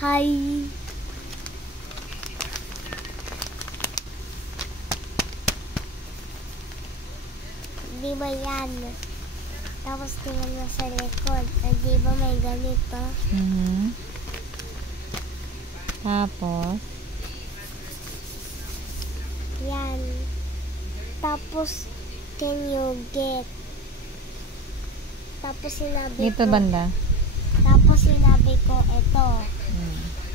Hi. Di ba yan? Tapos tingnan mo sa likod. Di ba may ganito? Tapos? Yan. Tapos, can you get? Tapos sinabi Dito ko. banda? Tapos sinabi ko, ito.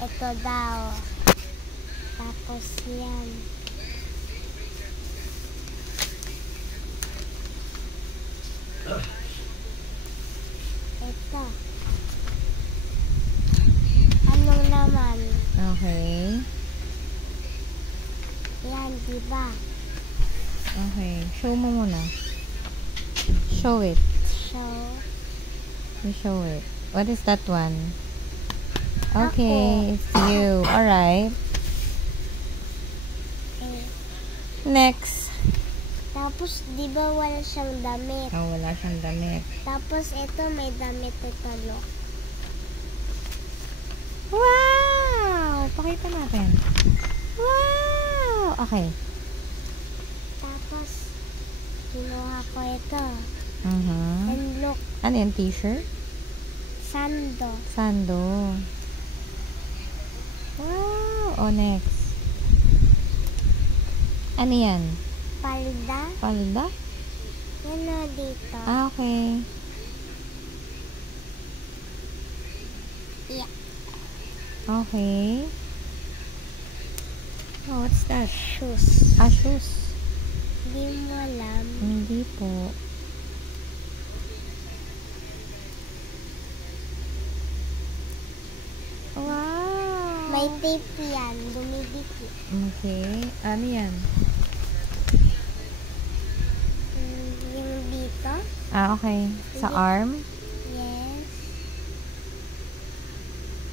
Ito daw. Tapos yan. Ito. Anong naman? Okay. Yan, diba? Okay. Show mo muna. Show it. So, You show it. What is that one? Okay, it's you. Alright. eh. Next. Tapos, di ba wala siyang damit? Oh, wala siyang damit. Tapos, ito may damit ito, look. Wow! Pakita natin. Wow! Okay. Tapos, kinuha ko ito. Mhm. And look, Ano yan? T-shirt? sando. Sando. Wow! Oh, next. Ano yan? Palda. Palda? Yan na dito. Ah, okay. Yeah. Okay. Oh, what's that? Shoes. Ah, shoes. Di mo alam. Hindi po. Wow! May tape yan. Dumidikit. Okay. Ano yan? Yung dito. Ah, okay. Sa arm? Yes.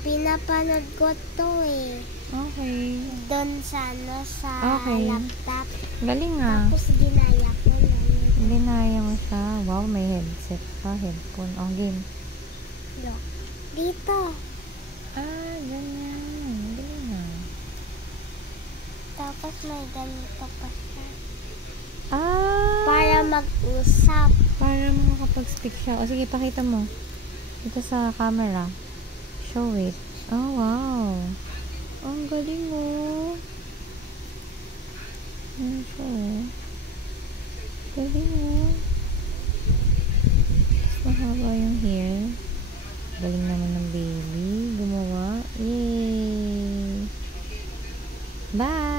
Pinapanood ko to eh. Okay. Doon sa ano, sa Okay. laptop. Galing ah. Tapos ginaya ko lang. Dinaya mo siya. Wow, may headset pa. Headphone. Oh, game. Look. Dito. Ah, ganyan. Galing ah. Tapos may ganito pa siya. Ah! Para mag-usap. Para makakapag-speak siya. O sige, pakita mo. Dito sa camera. Show it. Oh, wow. Ang galing oh. Ano siya oh. Galing oh. Mas mahaba yung hair. Galing naman ng baby. Gumawa. Yay! Bye!